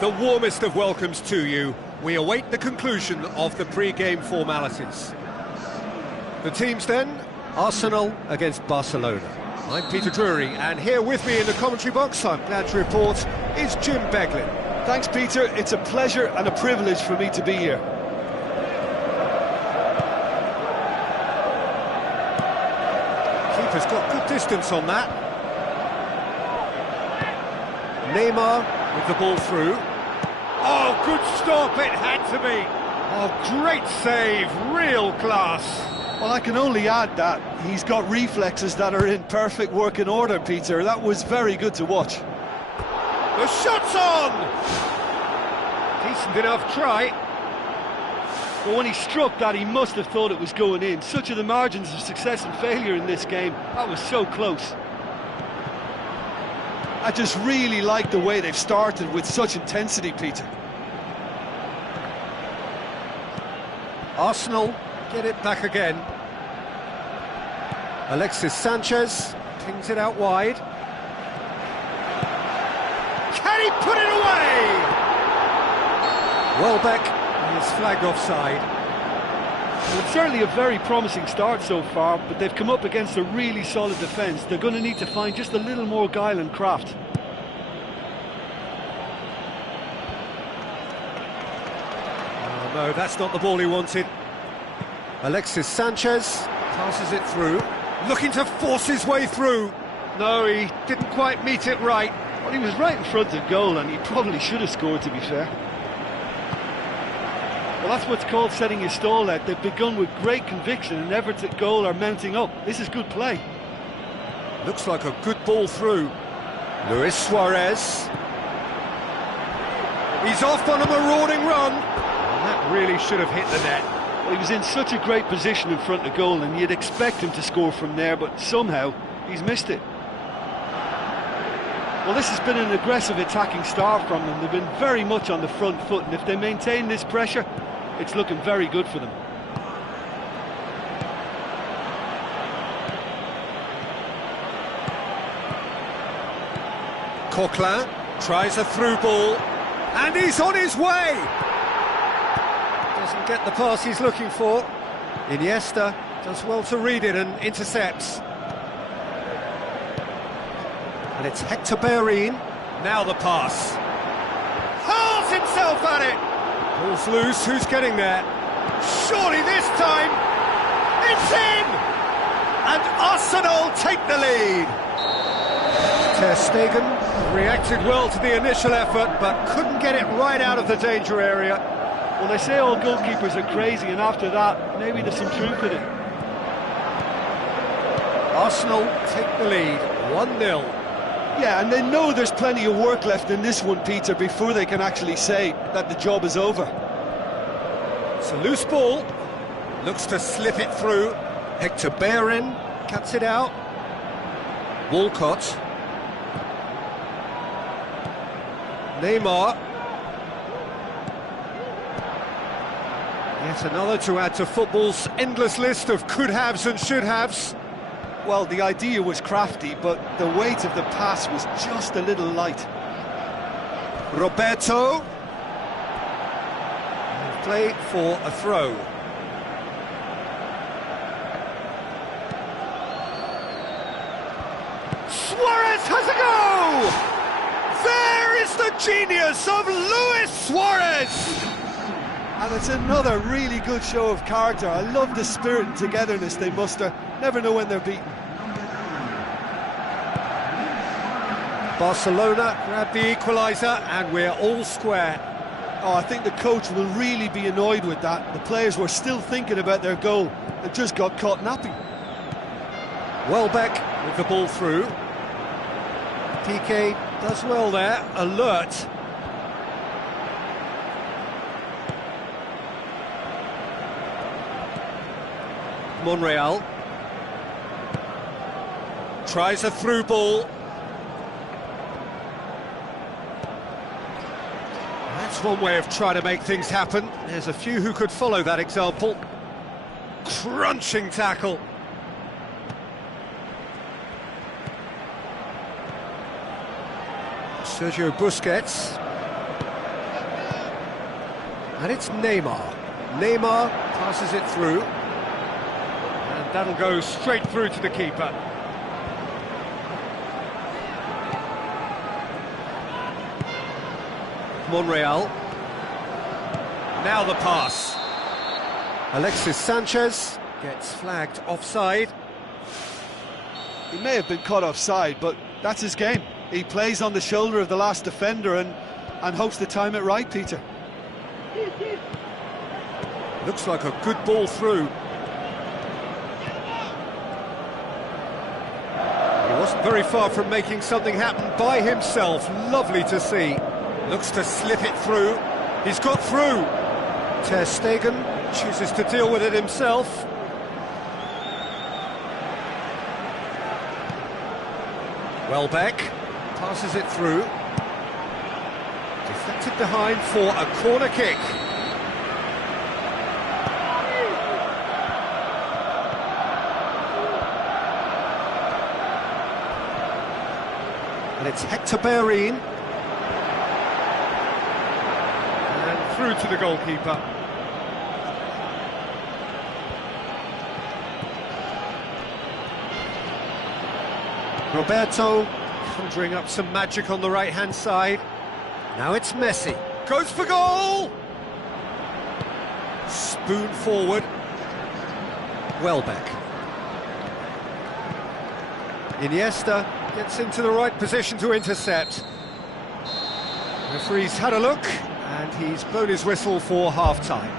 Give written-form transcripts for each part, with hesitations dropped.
The warmest of welcomes to you. We await the conclusion of the pre-game formalities. The teams then, Arsenal against Barcelona. I'm Peter Drury, and here with me in the commentary box, I'm glad to report, is Jim Beglin. Thanks, Peter. It's a pleasure and a privilege for me to be here. Keeper's got good distance on that. Neymar with the ball through. Oh, good stop, it had to be. Oh, great save, real class. Well, I can only add that he's got reflexes that are in perfect working order, Peter. That was very good to watch. The shot's on! Decent enough try. But when he struck that, he must have thought it was going in. Such are the margins of success and failure in this game. That was so close. I just really like the way they've started with such intensity, Peter. Arsenal get it back again. Alexis Sanchez pings it out wide. Can he put it away? Welbeck is flagged offside. Well, it's certainly a very promising start so far, but they've come up against a really solid defence. They're going to need to find just a little more guile and craft. Oh, no, that's not the ball he wanted. Alexis Sanchez passes it through, looking to force his way through. No, he didn't quite meet it right. Well, he was right in front of goal, and he probably should have scored, to be fair. Well, that's what's called setting your stall out. They've begun with great conviction, and efforts at goal are mounting up. This is good play. Looks like a good ball through. Luis Suarez. He's off on a marauding run. And that really should have hit the net. Well, he was in such a great position in front of goal, and you'd expect him to score from there, but somehow he's missed it. Well, this has been an aggressive attacking start from them. They've been very much on the front foot, and if they maintain this pressure, it's looking very good for them. Coquelin tries a through ball, and he's on his way! Doesn't get the pass he's looking for. Iniesta does well to read it and intercepts. And it's Hector Bellerin. Now the pass. Hurls himself at it! Ball's loose, who's getting there? Surely this time, it's in! And Arsenal take the lead! Ter Stegen reacted well to the initial effort, but couldn't get it right out of the danger area. Well, they say all goalkeepers are crazy, and after that, maybe there's some truth in it. Arsenal take the lead, 1-0. Yeah, and they know there's plenty of work left in this one, Peter, before they can actually say that the job is over. It's a loose ball, looks to slip it through. Hector Bellerin cuts it out. Walcott. Neymar. Yet another to add to football's endless list of could-haves and should-haves. Well, the idea was crafty, but the weight of the pass was just a little light. Roberto. Play for a throw. Suarez has a go! There is the genius of Luis Suarez! And it's another really good show of character. I love the spirit and togetherness they muster. Never know when they're beaten. Barcelona grab the equaliser and we're all square. Oh, I think the coach will really be annoyed with that. The players were still thinking about their goal and just got caught napping. Welbeck with the ball through. PK does well there, alert. Monreal tries a through ball. That's one way of trying to make things happen. There's a few who could follow that example. Crunching tackle. Sergio Busquets. And it's Neymar. Neymar passes it through. And that'll go straight through to the keeper. Monreal. Now the pass. Alexis Sanchez gets flagged offside. He may have been caught offside, but that's his game. He plays on the shoulder of the last defender and hopes to time it right, Peter. Looks like a good ball through. He wasn't very far from making something happen by himself. Lovely to see. Looks to slip it through. He's got through. Ter Stegen chooses to deal with it himself. Welbeck passes it through. Deflected behind for a corner kick. And it's Hector Bellerin. And through to the goalkeeper. Roberto conjuring up some magic on the right-hand side. Now it's Messi. Goes for goal! Spoon forward. Welbeck. Iniesta gets into the right position to intercept. Referee's had a look, and he's blown his whistle for half-time.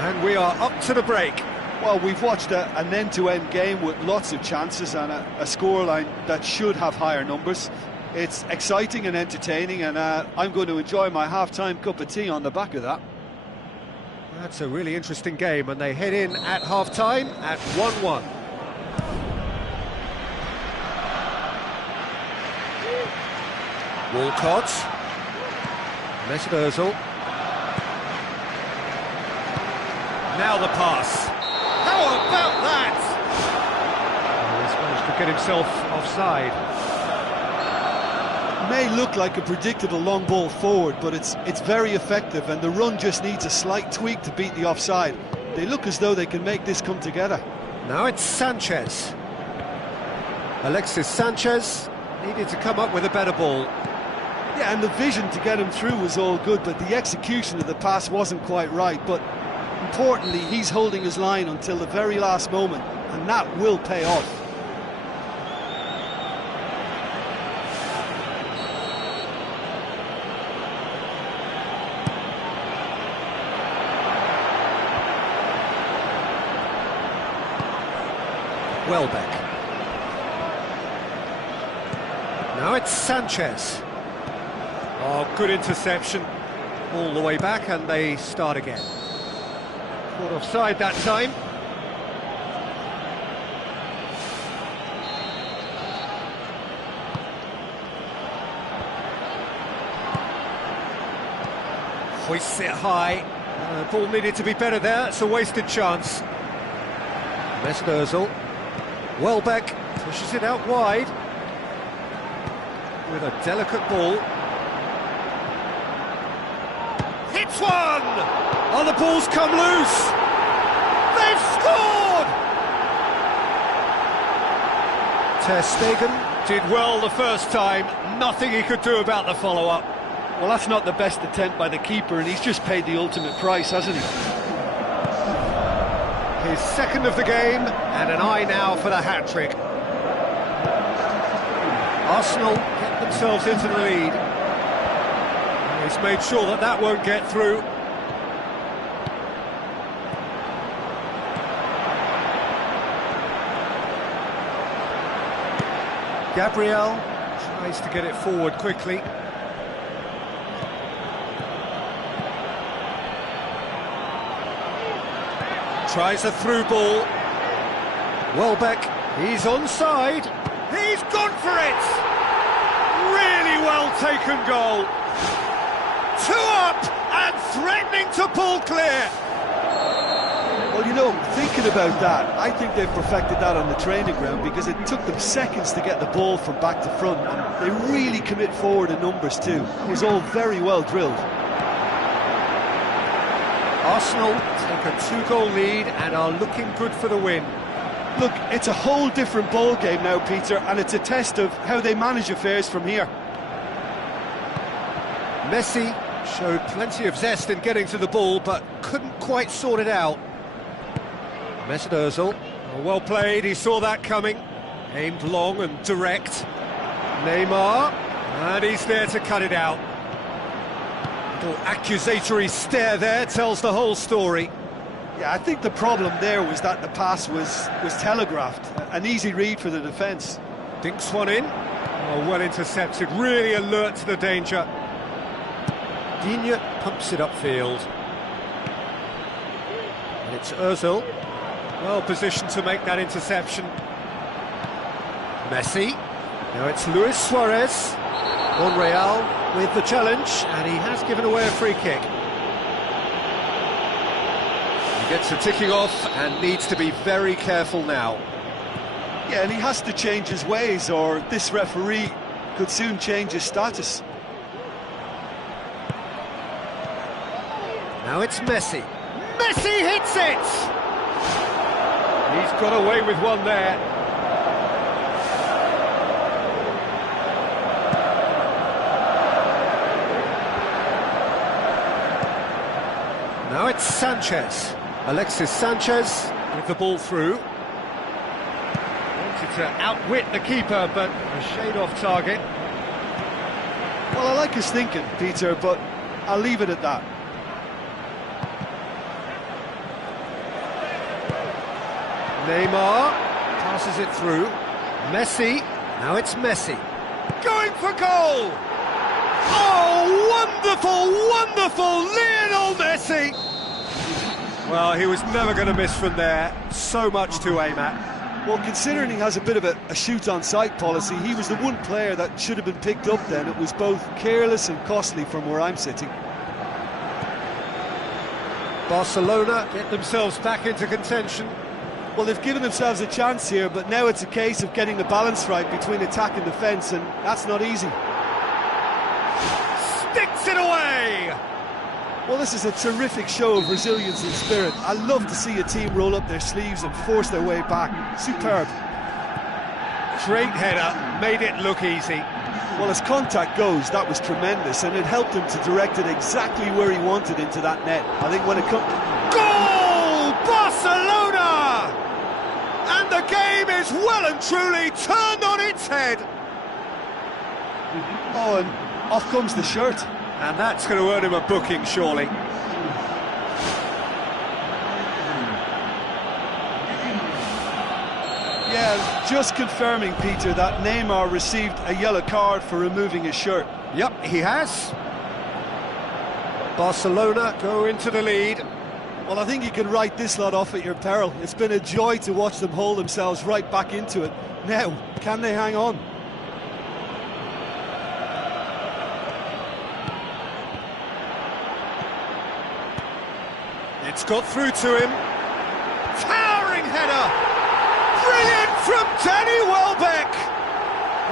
And we are up to the break. Well, we've watched an end-to-end game with lots of chances and a scoreline that should have higher numbers. It's exciting and entertaining, and I'm going to enjoy my half-time cup of tea on the back of that. That's a really interesting game, and they head in at half-time at 1-1. Walcott. Mesut Ozil. Now the pass. How about that? He's managed to get himself offside. May look like a predictable long ball forward, but it's very effective, and the run just needs a slight tweak to beat the offside. They look as though they can make this come together. Now it's Sanchez. Alexis Sanchez needed to come up with a better ball. Yeah, and the vision to get him through was all good, but the execution of the pass wasn't quite right. But importantly, he's holding his line until the very last moment, and that will pay off. Welbeck. Now it's Sanchez. Oh, good interception. All the way back, and they start again. Caught offside that time. Hoists it high. Ball needed to be better there. It's a wasted chance. Mesut Ozil. Welbeck pushes it out wide with a delicate ball. Hits one! Oh, the ball's come loose! They've scored! Ter Stegen Did well the first time, nothing he could do about the follow-up. Well, that's not the best attempt by the keeper, and he's just paid the ultimate price, hasn't he? His second of the game, and an eye now for the hat-trick. Arsenal get themselves into the lead. He's made sure that that won't get through. Gabriel tries to get it forward quickly. Tries a through ball. Welbeck, he's onside. He's gone for it! Really well taken goal. 2 up and threatening to pull clear. Well, you know, thinking about that, I think they've perfected that on the training ground because it took them seconds to get the ball from back to front, and they really commit forward in numbers too. It was all very well drilled. Arsenal take a 2-goal lead and are looking good for the win. Look, it's a whole different ball game now, Peter, and it's a test of how they manage affairs from here. Messi showed plenty of zest in getting to the ball, but couldn't quite sort it out. Mesut Ozil, well played, he saw that coming. Aimed long and direct. Neymar, and he's there to cut it out. Little accusatory stare there tells the whole story. Yeah, I think the problem there was that the pass was telegraphed. An easy read for the defence. Dinks one in. Oh, well intercepted, really alert to the danger. Digne pumps it upfield. And it's Ozil. Well positioned to make that interception. Messi. Now it's Luis Suarez. Monreal with the challenge, and he has given away a free kick. He gets the ticking off and needs to be very careful now. Yeah, and he has to change his ways, or this referee could soon change his status. Now it's Messi. Messi hits it! He's got away with one there. Now it's Sanchez. Alexis Sanchez with the ball through. Wanted to outwit the keeper, but a shade off target. Well, I like his thinking, Peter, but I'll leave it at that. Neymar passes it through. Messi. Now it's Messi. Going for goal! Oh, wonderful, wonderful Lionel Messi! Well, he was never going to miss from there. So much to aim at. Well, considering he has a bit of a shoot-on-sight policy, he was the one player that should have been picked up then. It was both careless and costly from where I'm sitting. Barcelona get themselves back into contention. Well, they've given themselves a chance here, but now it's a case of getting the balance right between attack and defence, and that's not easy. Sticks it away! Well, this is a terrific show of resilience and spirit. I love to see a team roll up their sleeves and force their way back. Superb. Great header, made it look easy. Well, as contact goes, that was tremendous, and it helped him to direct it exactly where he wanted into that net. I think when it comes... Goal! Barcelona! And the game is well and truly turned on its head. Oh, and off comes the shirt. And that's going to earn him a booking, surely. Yeah, just confirming, Peter, that Neymar received a yellow card for removing his shirt. Yep, he has. Barcelona go into the lead. Well, I think you can write this lot off at your peril. It's been a joy to watch them hold themselves right back into it. Now, can they hang on? It's got through to him. Towering header! Brilliant from Danny Welbeck!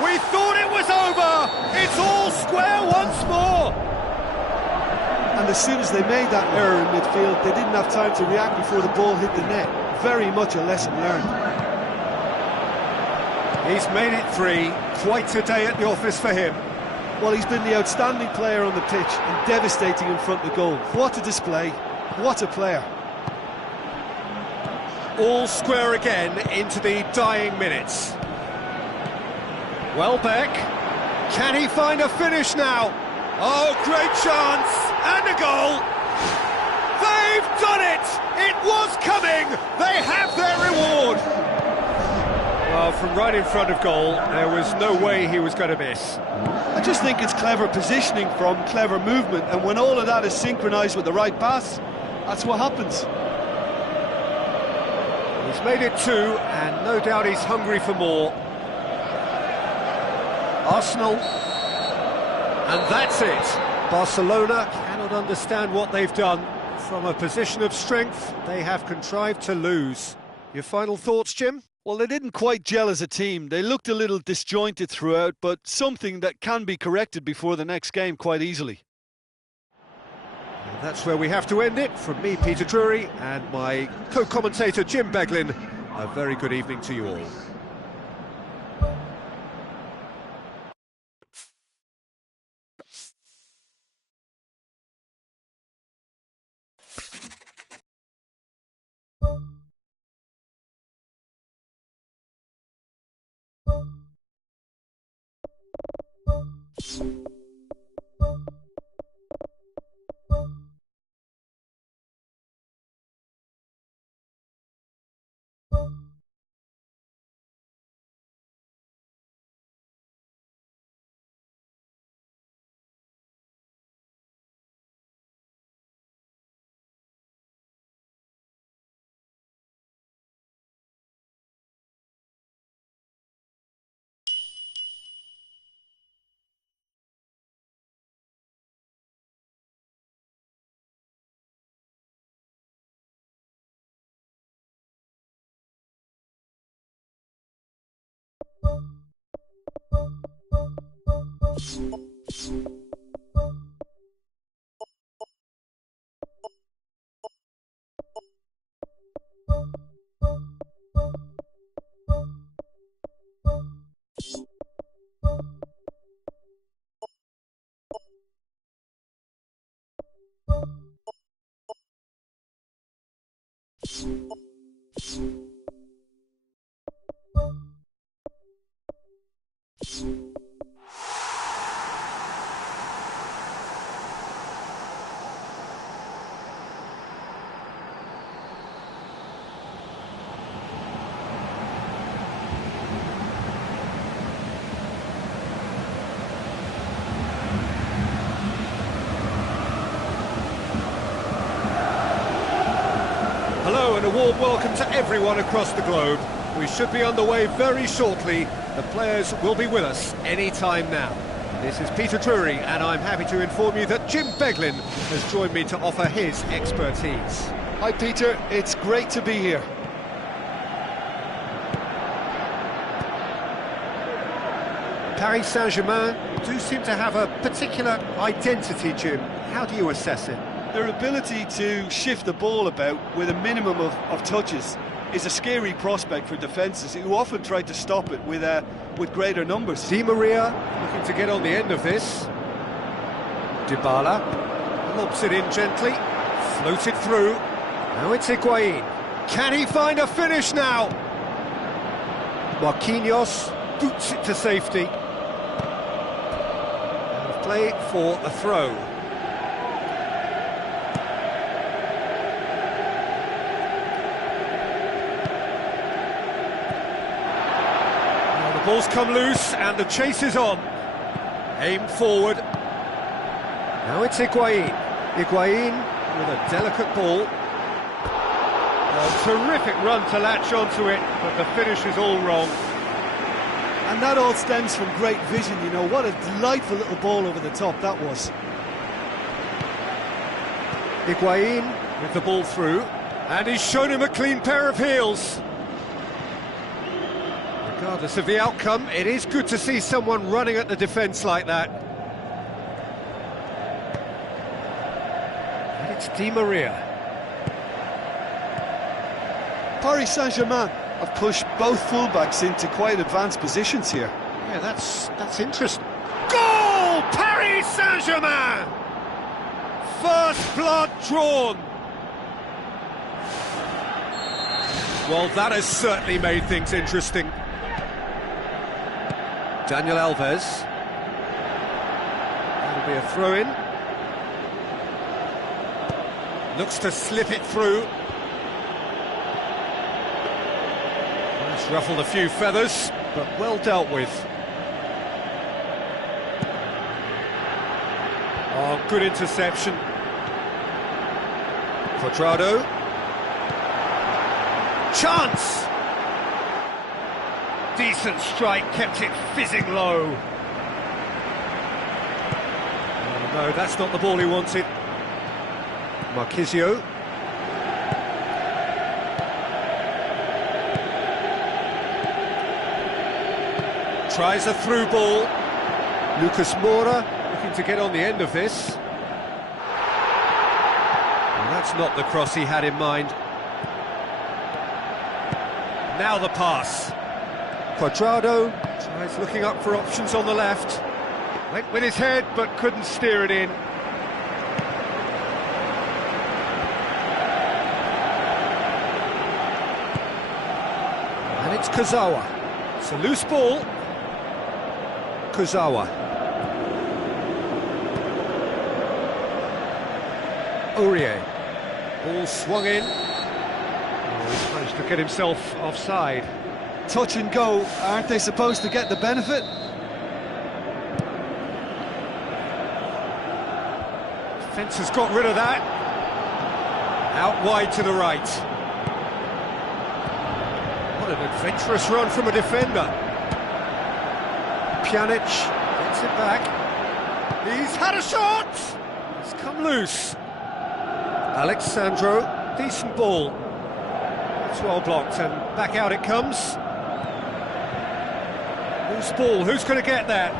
We thought it was over! It's all square once more! And as soon as they made that error in midfield, they didn't have time to react before the ball hit the net. Very much a lesson learned. He's made it 3. Quite a day at the office for him. Well, he's been the outstanding player on the pitch and devastating in front of goal. What a display, what a player. All square again into the dying minutes. Welbeck, can he find a finish now? Oh, great chance, and a goal! They've done it! It was coming! They have their reward! Well, from right in front of goal, there was no way he was going to miss. I just think it's clever positioning from clever movement, and when all of that is synchronised with the right pass, that's what happens. He's made it 2, and no doubt he's hungry for more. Arsenal, and that's it. Barcelona cannot understand what they've done. From a position of strength, they have contrived to lose. Your final thoughts, Jim? Well, they didn't quite gel as a team. They looked a little disjointed throughout, but something that can be corrected before the next game quite easily. And that's where we have to end it. From me, Peter Drury, and my co-commentator, Jim Beglin, a very good evening to you all. Hello and a warm welcome to everyone across the globe. We should be on the way very shortly. The players will be with us any time now. This is Peter Drury, and I'm happy to inform you that Jim Beglin has joined me to offer his expertise. Hi Peter, it's great to be here. Paris Saint-Germain do seem to have a particular identity, Jim. How do you assess it? Their ability to shift the ball about with a minimum of touches is a scary prospect for defences who often try to stop it with greater numbers. Di Maria looking to get on the end of this. Dybala lobs it in gently, floated through. Now it's Higuain. Can he find a finish now? Marquinhos boots it to safety. Out of play for a throw. Ball's come loose and the chase is on. Aimed forward. Now it's Higuain. Higuain with a delicate ball. A terrific run to latch onto it, but the finish is all wrong. And that all stems from great vision, you know. What a delightful little ball over the top that was. Higuain with the ball through, and he's shown him a clean pair of heels. Regardless of the outcome, it is good to see someone running at the defence like that. And it's Di Maria. Paris Saint-Germain have pushed both fullbacks into quite advanced positions here. Yeah, that's interesting. Goal! Paris Saint-Germain! First blood drawn. Well, that has certainly made things interesting. Daniel Alves. That'll be a throw-in. Looks to slip it through. It's ruffled a few feathers, but well dealt with. Oh, good interception. Quadrado. Chance! Decent strike, kept it fizzing low. Oh, no, that's not the ball he wanted. Marquisio. Tries a through ball. Lucas Moura looking to get on the end of this. Well, that's not the cross he had in mind. Now the pass. Quadrado tries looking up for options on the left. Went with his head but couldn't steer it in. And it's Kurzawa. It's a loose ball. Kurzawa. Aurier. Ball swung in. Oh, he's managed to get himself offside. Touch and go, aren't they supposed to get the benefit? Fence has got rid of that. Out wide to the right. What an adventurous run from a defender. Pjanic gets it back. He's had a shot! It's come loose. Alexandro, decent ball. It's well blocked and back out it comes. Loose ball, who's going to get that?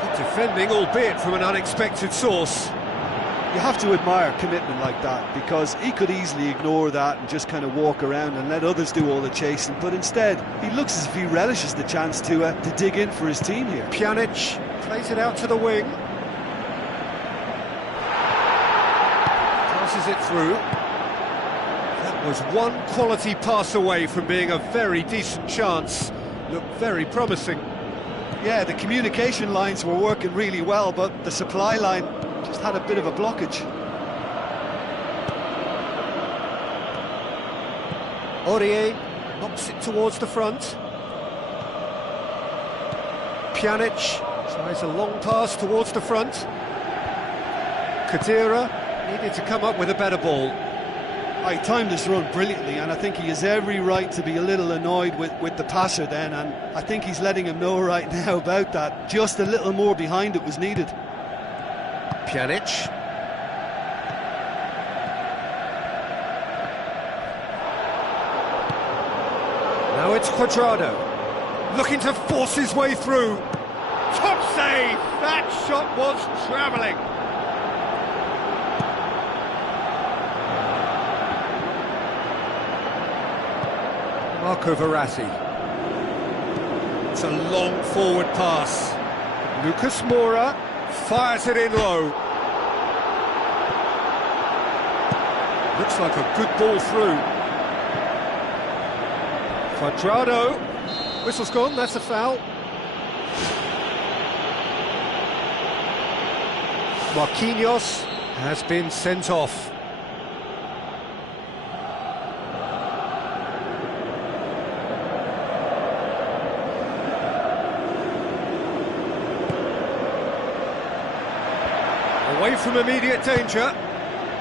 Good defending, albeit from an unexpected source. You have to admire commitment like that, because he could easily ignore that and just kind of walk around and let others do all the chasing, but instead he looks as if he relishes the chance to dig in for his team here. Pjanic plays it out to the wing. Passes it through. That was one quality pass away from being a very decent chance. Looked very promising. Yeah, the communication lines were working really well, but the supply line just had a bit of a blockage. Aurier knocks it towards the front. Pjanic tries a long pass towards the front. Khedira needed to come up with a better ball. He timed this run brilliantly, and I think he has every right to be a little annoyed with the passer then, and I think he's letting him know right now about that. Just a little more behind it was needed. Pjanic. Now it's Quadrado, looking to force his way through. Top save! That shot was travelling. Marco Verratti. It's a long forward pass. Lucas Moura fires it in low. Looks like a good ball through. Quadrado. Whistle's gone, that's a foul. Marquinhos has been sent off. Away from immediate danger,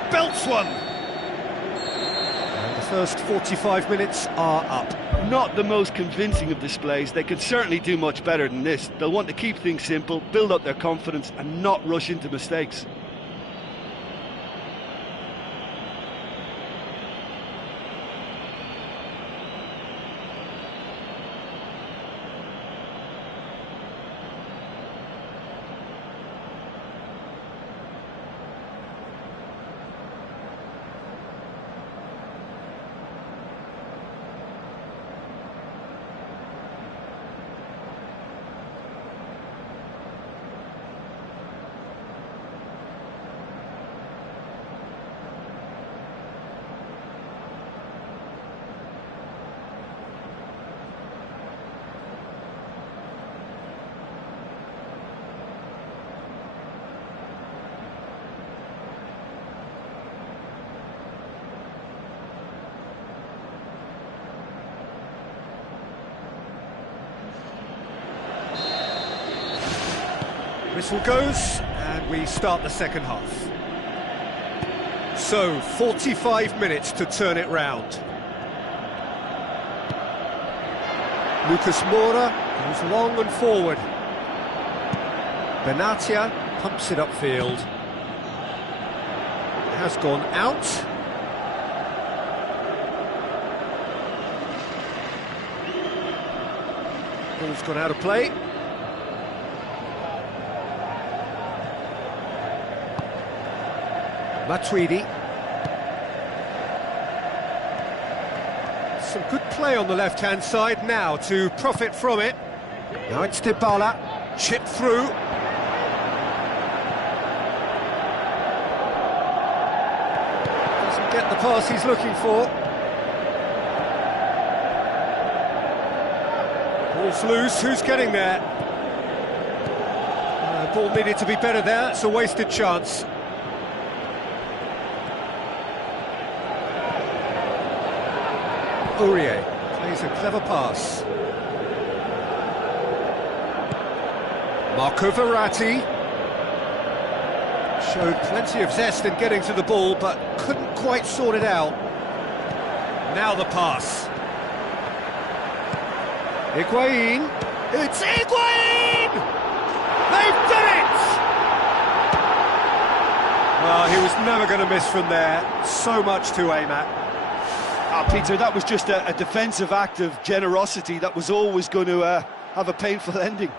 belts one. And the first 45 minutes are up. Not the most convincing of displays. They could certainly do much better than this. They'll want to keep things simple, build up their confidence and not rush into mistakes. whistle goes, and we start the second half. So, 45 minutes to turn it round. Lucas Moura goes long and forward. Benatia pumps it upfield. Has gone out. Ball's gone out of play. Matuidi. Some good play on the left-hand side now to profit from it. Now it's Dybala, chipped through. Doesn't get the pass he's looking for. Ball's loose, who's getting there? Ball needed to be better there, it's a wasted chance. Aurier plays a clever pass. Marco Verratti showed plenty of zest in getting to the ball, but couldn't quite sort it out. Now the pass. Higuain. It's Higuain! They've done it! Well, he was never going to miss from there. So much to aim at. Peter, that was just a defensive act of generosity that was always going to have a painful ending.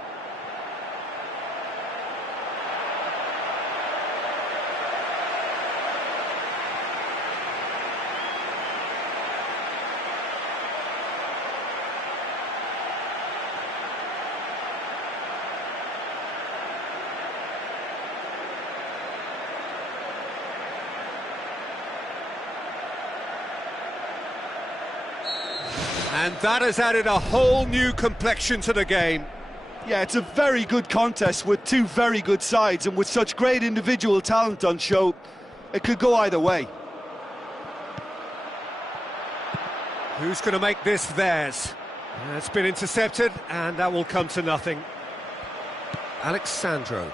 And that has added a whole new complexion to the game. Yeah, it's a very good contest with two very good sides, and with such great individual talent on show, it could go either way. Who's going to make this theirs? It's been intercepted, and that will come to nothing. Alexandro.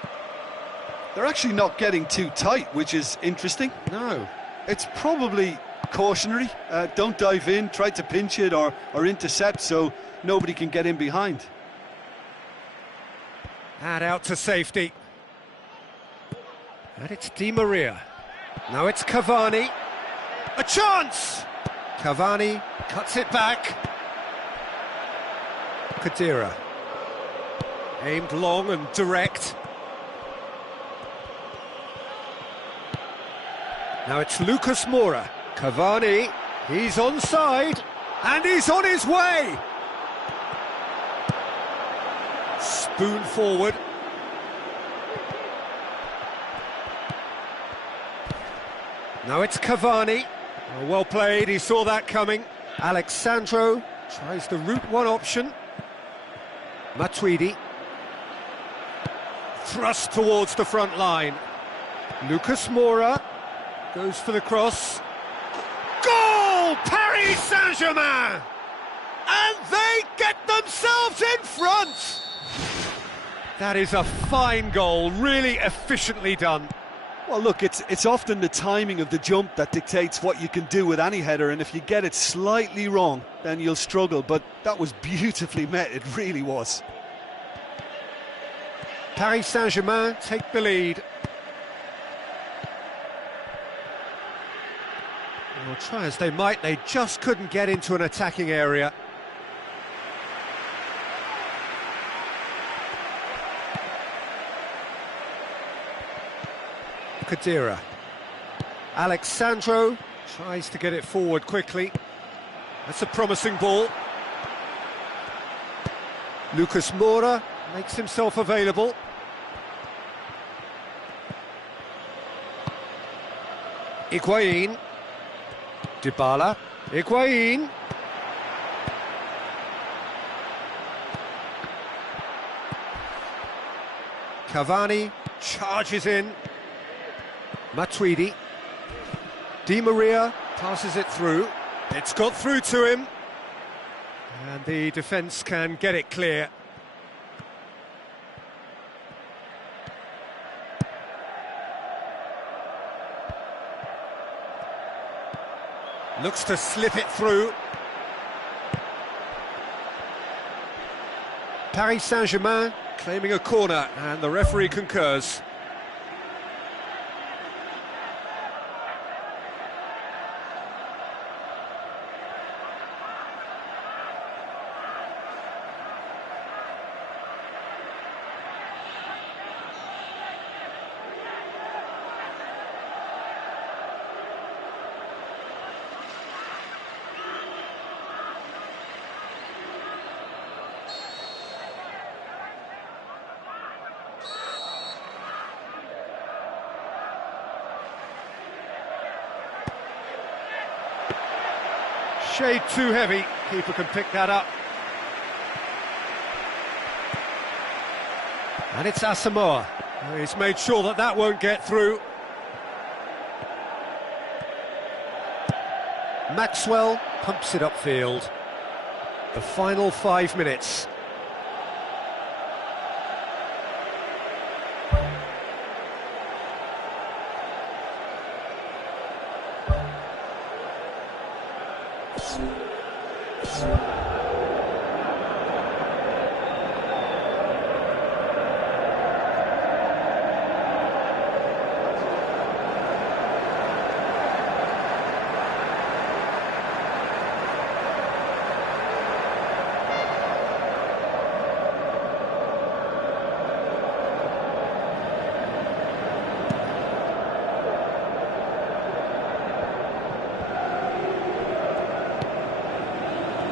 They're actually not getting too tight, which is interesting. No. It's probably cautionary. Don't dive in, try to pinch it or intercept so nobody can get in behind. And out to safety. And it's Di Maria. Now it's Cavani. A chance! Cavani cuts it back. Khedira. Aimed long and direct. Now it's Lucas Moura. Cavani, he's onside, and he's on his way! Spoon forward. Now it's Cavani. Oh, well played, he saw that coming. Alexandro tries the route one option. Matuidi. Thrust towards the front line. Lucas Moura goes for the cross. Goal! Paris Saint-Germain! And they get themselves in front! That is a fine goal, really efficiently done. Well, look, it's often the timing of the jump that dictates what you can do with any header, and if you get it slightly wrong, then you'll struggle, but that was beautifully met, it really was. Paris Saint-Germain take the lead. Well, try as they might, they just couldn't get into an attacking area. Khedira. Alexandro tries to get it forward quickly. That's a promising ball. Lucas Moura makes himself available. Higuain. Dybala. Higuain. Cavani charges in. Matuidi. Di Maria passes it through. It's got through to him. And the defence can get it clear. Looks to slip it through. Paris Saint-Germain claiming a corner, and the referee concurs. Shade too heavy, keeper can pick that up. And it's Asamoah. He's made sure that that won't get through. Maxwell pumps it upfield. The final 5 minutes.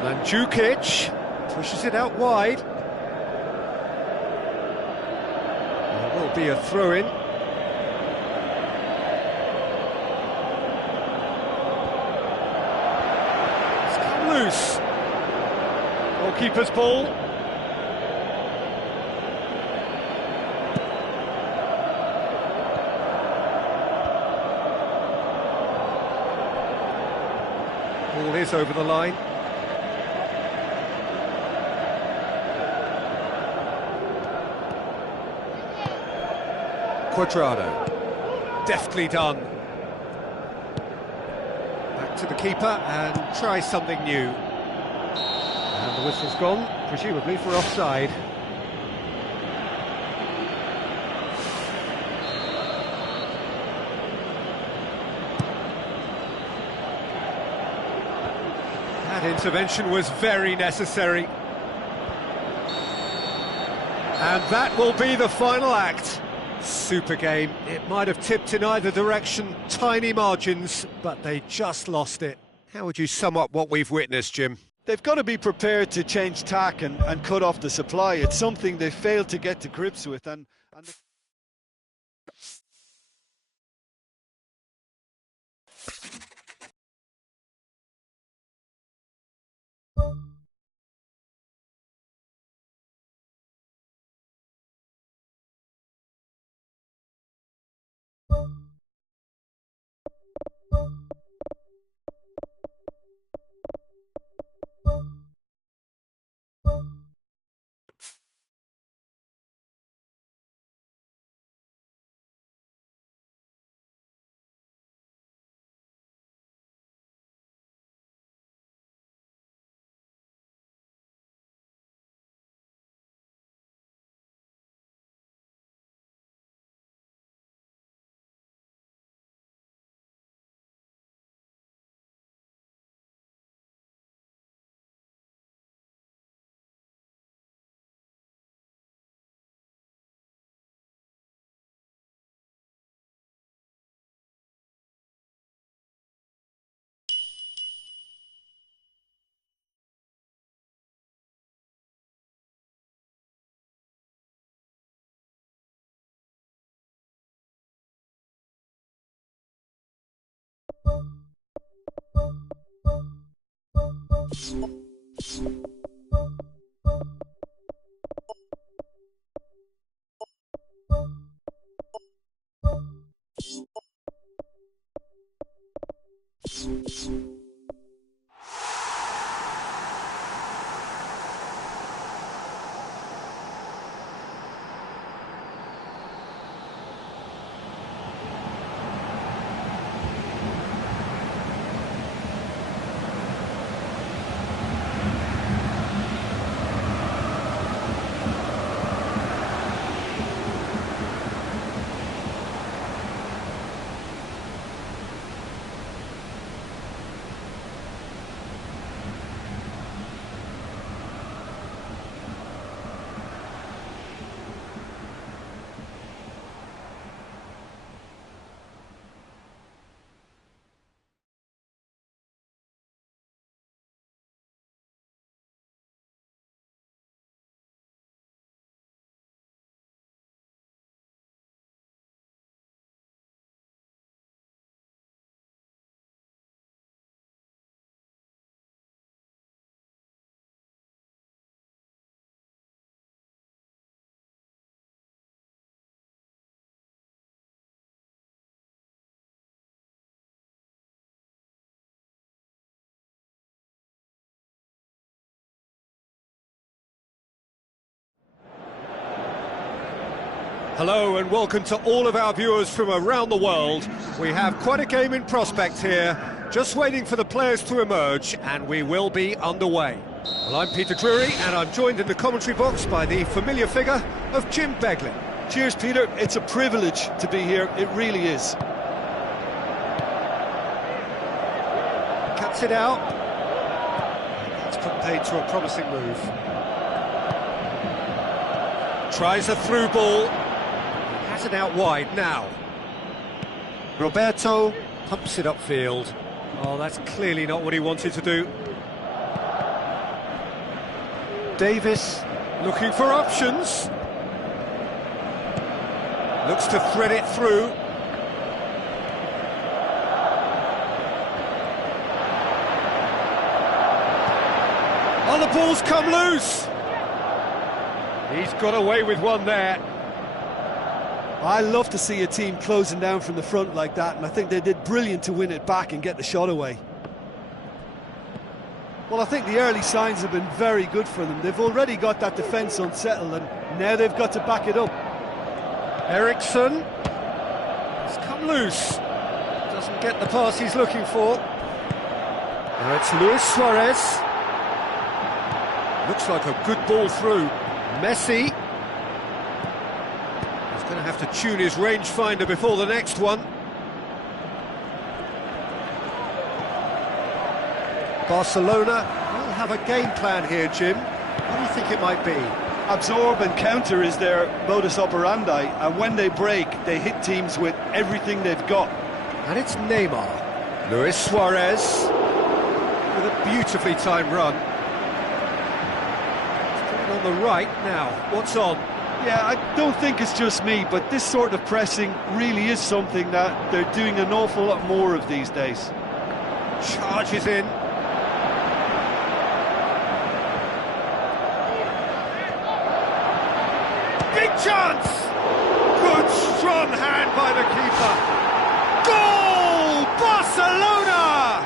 Mandzukic pushes it out wide. There will be a throw-in. It's come loose. Goalkeeper's ball. Ball is over the line. Quadrado, deftly done. Back to the keeper and try something new. And the whistle's gone, presumably for offside. That intervention was very necessary. And that will be the final act. Super game. It might have tipped in either direction, tiny margins, but they just lost it. How would you sum up what we've witnessed, Jim? They've got to be prepared to change tack and cut off the supply. It's something they failed to get to grips with. And Hello and welcome to all of our viewers from around the world. We have quite a game in prospect here, just waiting for the players to emerge, and we will be underway. Well, I'm Peter Drury, and I'm joined in the commentary box by the familiar figure of Jim Beglin. Cheers, Peter. It's a privilege to be here. It really is. Cuts it out. That's put paid to a promising move. Tries a through ball. Has it out wide now. Roberto pumps it upfield. Oh, that's clearly not what he wanted to do. Davis looking for options. Looks to thread it through. Oh, the ball's come loose. He's got away with one there. I love to see a team closing down from the front like that, and I think they did brilliant to win it back and get the shot away. Well, I think the early signs have been very good for them. They've already got that defence unsettled, and now they've got to back it up. Eriksson has come loose. Doesn't get the pass he's looking for. Now it's Luis Suarez. Looks like a good ball through. Messi. He's going to have to tune his rangefinder before the next one. Barcelona will have a game plan here, Jim. What do you think it might be? Absorb and counter is their modus operandi, and when they break, they hit teams with everything they've got. And it's Neymar. Luis Suarez with a beautifully timed run. On the right now, what's on? Yeah, I don't think it's just me, but this sort of pressing really is something that they're doing an awful lot more of these days. Charges in. Big chance! Good strong hand by the keeper. Goal! Barcelona!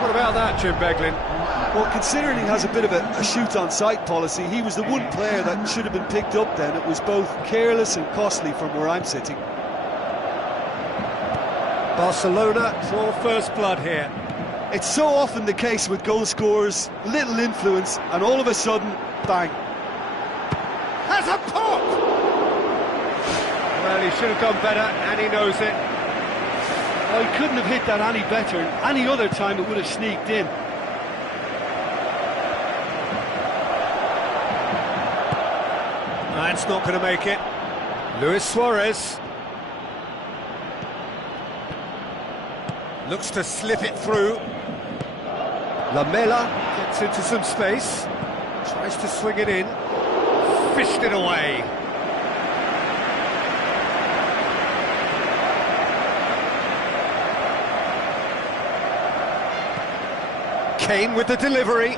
What about that, Jim Beglin? Well, considering he has a bit of a shoot-on-sight policy, he was the one player that should have been picked up then. It was both careless and costly from where I'm sitting. Barcelona draw first blood here. It's so often the case with goal scorers, little influence, and all of a sudden, bang. Has a pop! Well, he should have done better, and he knows it. Oh, he couldn't have hit that any better. Any other time it would have sneaked in. That's not going to make it. Luis Suarez looks to slip it through. Lamela gets into some space, tries to swing it in, fished it away. Kane with the delivery.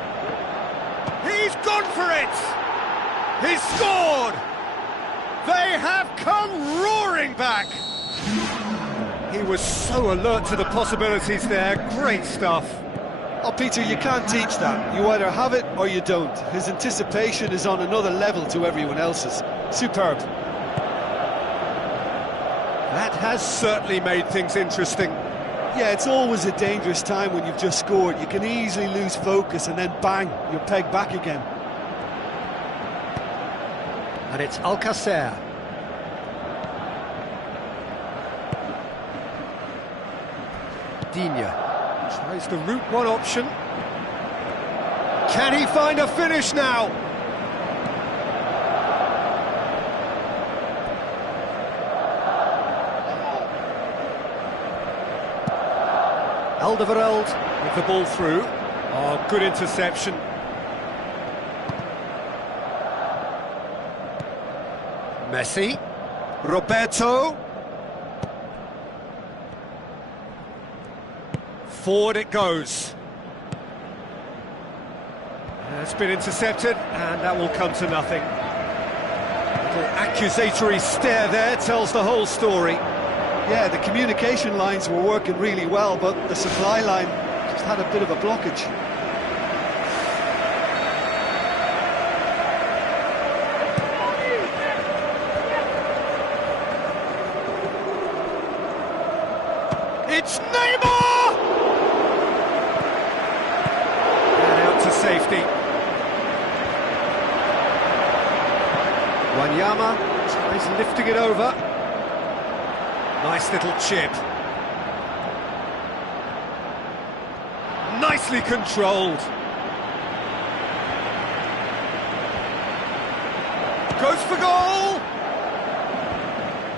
He's gone for it! He's scored! They have come roaring back! He was so alert to the possibilities there. Great stuff. Oh, Peter, you can't teach that. You either have it or you don't. His anticipation is on another level to everyone else's. Superb. That has certainly made things interesting. Yeah, it's always a dangerous time when you've just scored. You can easily lose focus and then bang, you're pegged back again. And it's Alcacer. Digne tries the route one option. Can he find a finish now? Alderweireld with the ball through. Oh, good interception. Messi, Roberto, forward it goes. It's been intercepted, and that will come to nothing. A little accusatory stare there tells the whole story. Yeah, the communication lines were working really well, but the supply line just had a bit of a blockage. It's Neymar! And out to safety. Wanyama tries lifting it over. Nice little chip. Nicely controlled. Goes for goal!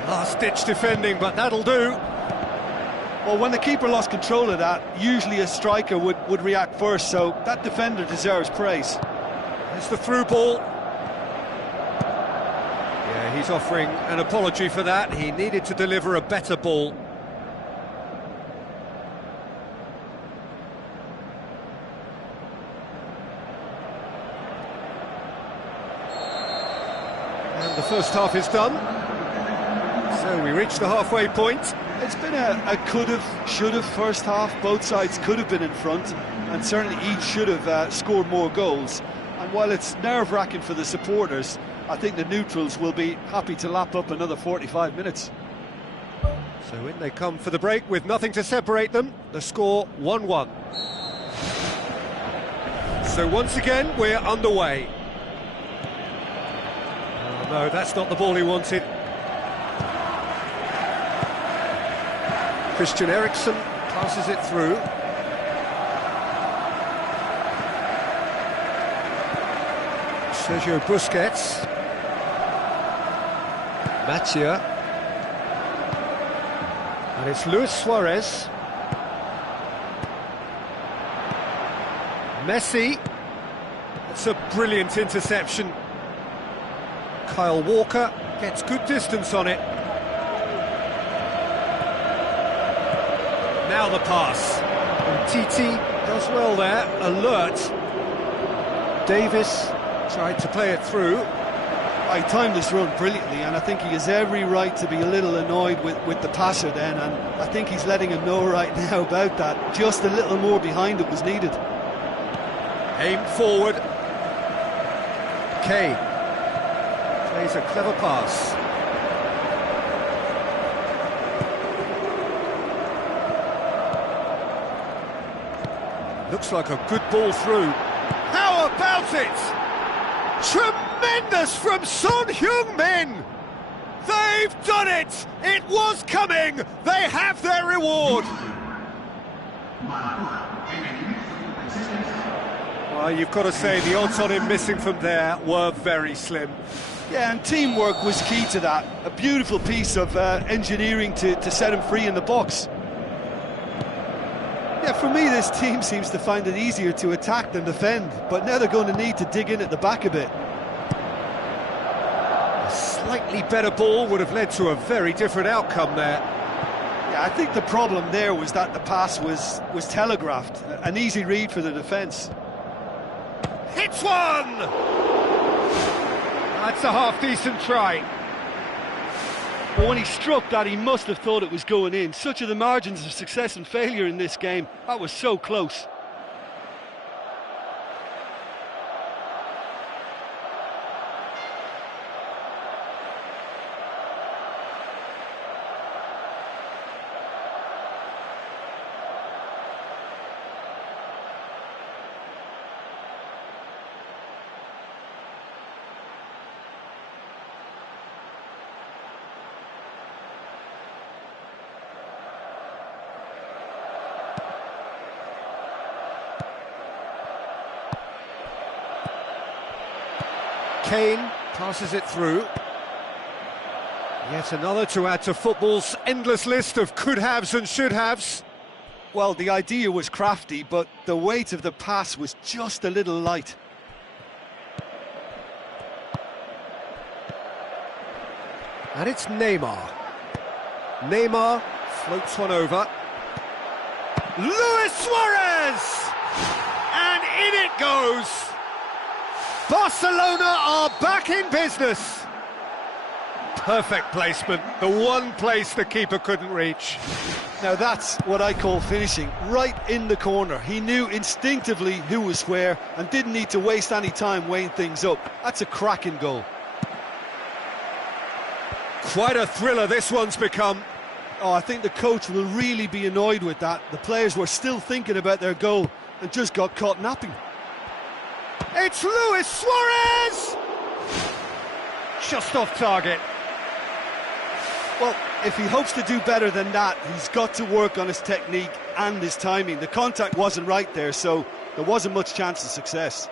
Last-ditch defending, but that'll do. Well, when the keeper lost control of that, usually a striker would react first, so that defender deserves praise. There's the through ball. Yeah, he's offering an apology for that. He needed to deliver a better ball. And the first half is done. So we reach the halfway point. It's been a could've, should've first half. Both sides could have been in front, and certainly each should have scored more goals. And while it's nerve-wracking for the supporters, I think the neutrals will be happy to lap up another 45 minutes. So in they come for the break with nothing to separate them. The score 1-1. So once again, we're underway. Oh no, that's not the ball he wanted. Christian Eriksen passes it through. Sergio Busquets. Matia. And it's Luis Suarez. Messi. It's a brilliant interception. Kyle Walker gets good distance on it. Now the pass. And Titi does well there, alert. Davis tried to play it through. I timed this run brilliantly, and I think he has every right to be a little annoyed with the passer then, and I think he's letting him know right now about that. Just a little more behind it was needed. Aimed forward. Kane plays a clever pass. Looks like a good ball through. How about it? Tremendous from Son Heung-min! They've done it! It was coming! They have their reward! Well, you've got to say the odds on him missing from there were very slim. Yeah, and teamwork was key to that. A beautiful piece of engineering to set him free in the box. Yeah, for me, this team seems to find it easier to attack than defend, but now they're going to need to dig in at the back a bit. A slightly better ball would have led to a very different outcome there. Yeah, I think the problem there was that the pass was telegraphed. An easy read for the defence. Hits one! That's a half-decent try. But when he struck that, he must have thought it was going in. Such are the margins of success and failure in this game. That was so close. Kane passes it through. Yet another to add to football's endless list of could-haves and should-haves. Well, the idea was crafty, but the weight of the pass was just a little light. And it's Neymar. Neymar floats one over. Luis Suarez! And in it goes! Barcelona are back in business. Perfect placement, the one place the keeper couldn't reach. Now that's what I call finishing, right in the corner. He knew instinctively who was where and didn't need to waste any time weighing things up. That's a cracking goal. Quite a thriller this one's become. Oh, I think the coach will really be annoyed with that. The players were still thinking about their goal and just got caught napping. It's Luis Suarez! Just off target. Well, if he hopes to do better than that, he's got to work on his technique and his timing. The contact wasn't right there, so there wasn't much chance of success.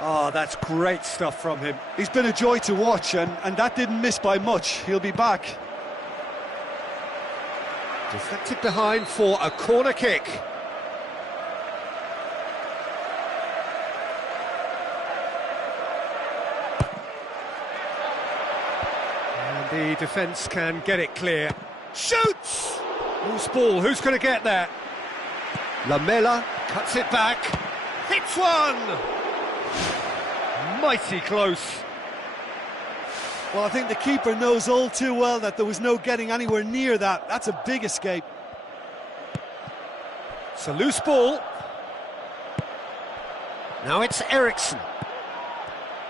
Oh, that's great stuff from him. He's been a joy to watch, and that didn't miss by much. He'll be back. Deflected behind for a corner kick. And the defence can get it clear. Shoots! Loose ball, who's going to get that? Lamela cuts it back. Hits one! Mighty close. Well, I think the keeper knows all too well that there was no getting anywhere near that. That's a big escape. It's a loose ball. Now it's Eriksson.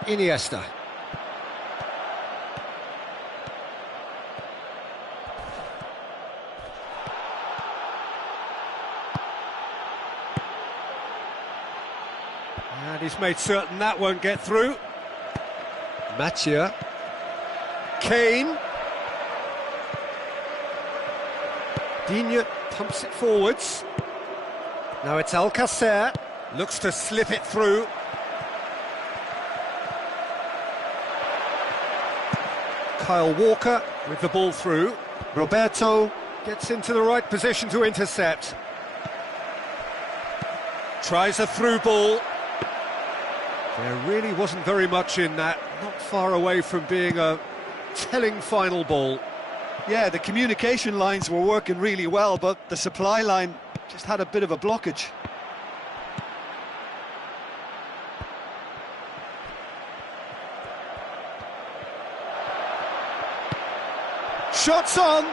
Iniesta. And he's made certain that won't get through. Mathieu. Kane. Digne pumps it forwards. Now it's Alcacer. Looks to slip it through. Kyle Walker with the ball through. Roberto gets into the right position to intercept. Tries a through ball. There really wasn't very much in that. Not far away from being a telling final ball. Yeah, the communication lines were working really well, but the supply line just had a bit of a blockage. Shots on!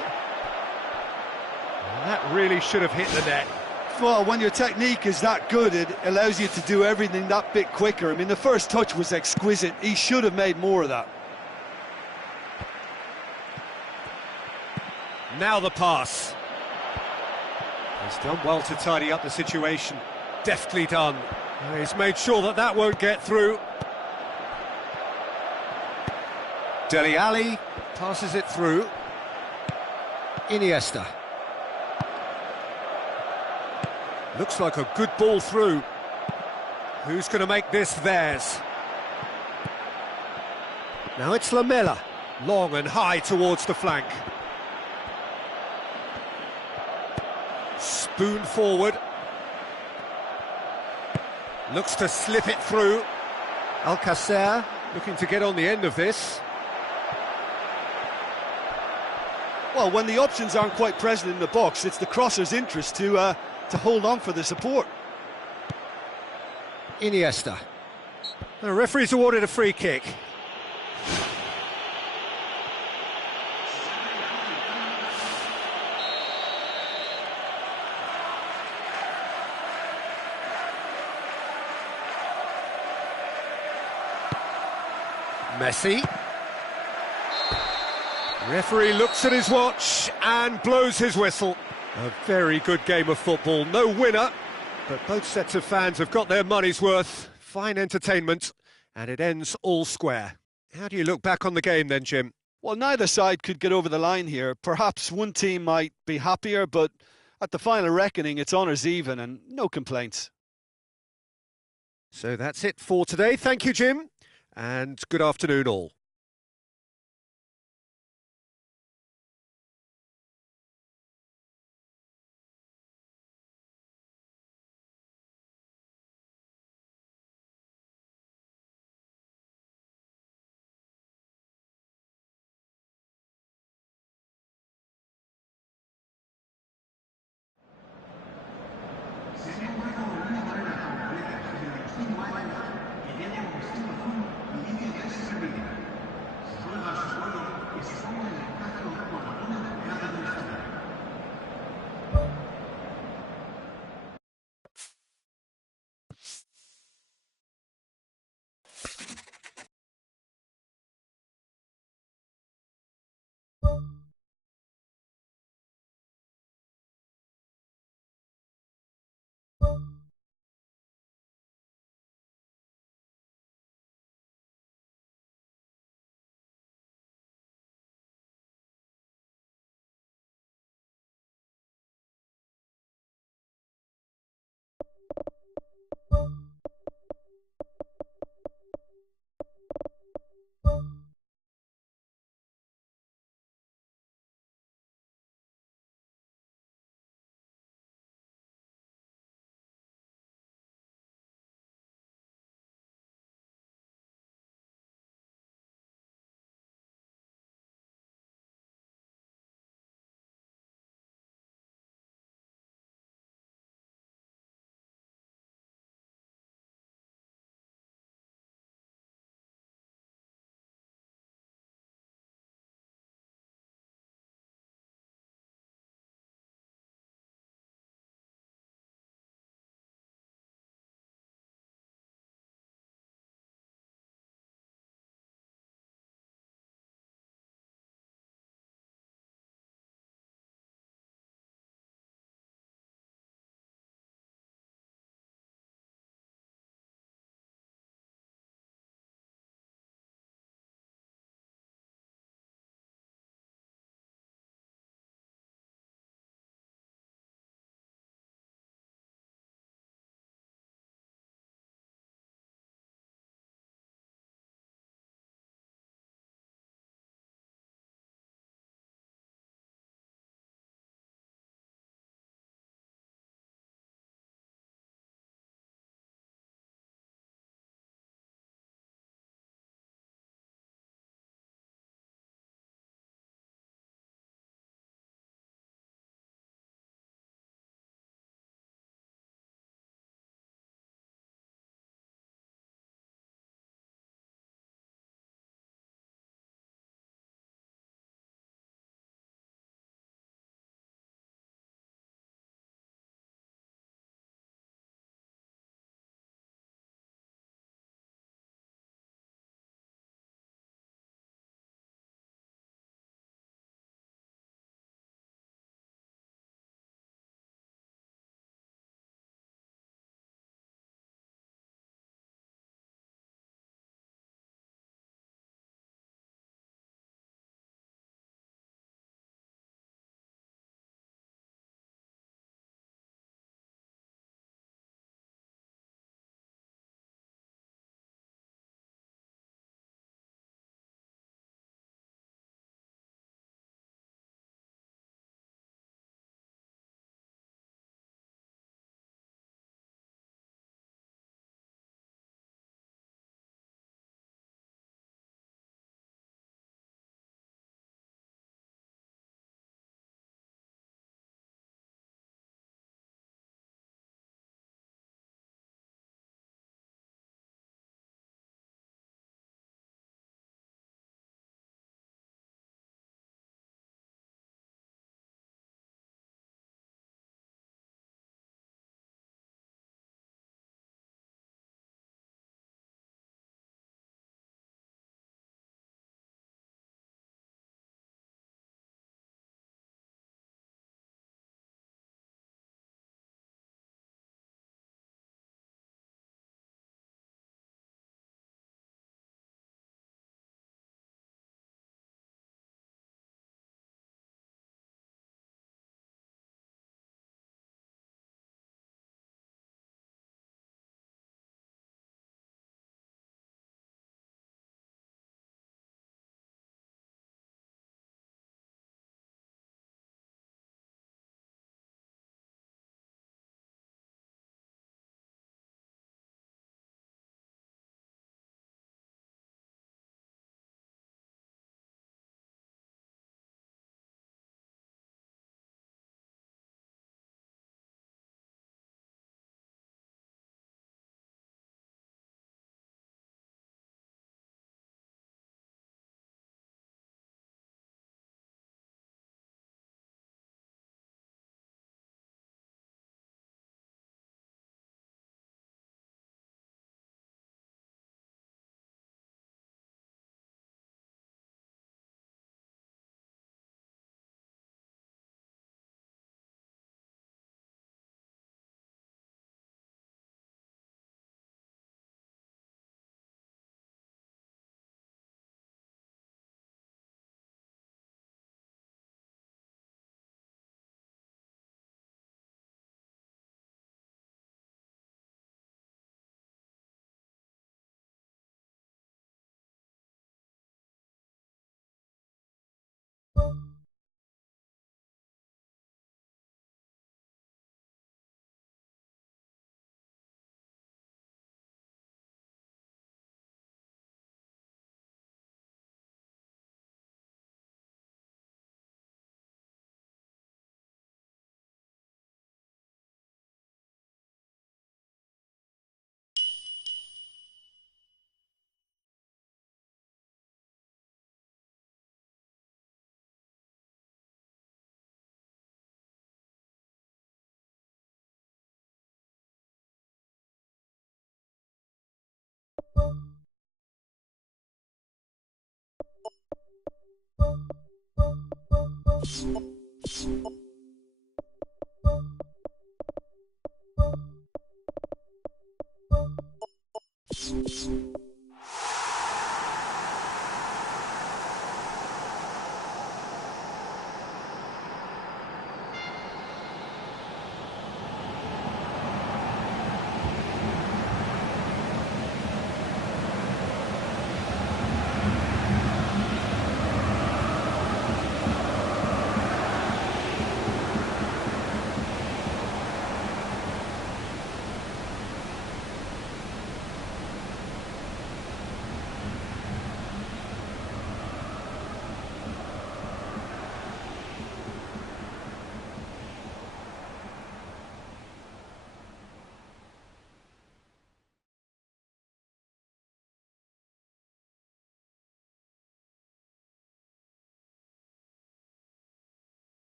That really should have hit the net. Well, when your technique is that good, it allows you to do everything that bit quicker. I mean, the first touch was exquisite. He should have made more of that. Now the pass. He's done well to tidy up the situation. Deftly done. He's made sure that that won't get through. Dele Alli passes it through. Iniesta. Looks like a good ball through. Who's going to make this theirs? Now it's Lamela. Long and high towards the flank. Spoon forward. Looks to slip it through. Alcacer looking to get on the end of this. Well, when the options aren't quite present in the box, it's the crosser's interest to hold on for the support. Iniesta. The referee's awarded a free kick. Messi. Referee looks at his watch and blows his whistle. A very good game of football. No winner, but both sets of fans have got their money's worth. Fine entertainment, and it ends all square. How do you look back on the game then, Jim? Well, neither side could get over the line here. Perhaps one team might be happier, but at the final reckoning, it's honours even and no complaints. So that's it for today. Thank you, Jim, and good afternoon all.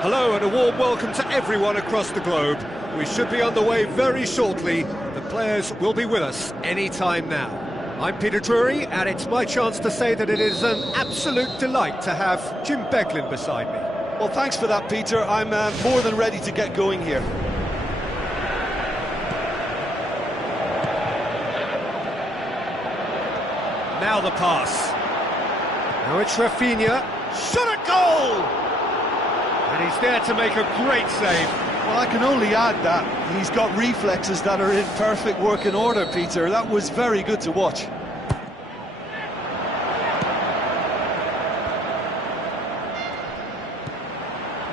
Hello and a warm welcome to everyone across the globe. We should be on the way very shortly. The players will be with us any time now. I'm Peter Drury, and it's my chance to say that it is an absolute delight to have Jim Beglin beside me. Well, thanks for that, Peter. I'm more than ready to get going here. Now the pass. Now it's Rafinha. Shot at goal! And he's there to make a great save. Well, I can only add that he's got reflexes that are in perfect working order, Peter. That was very good to watch.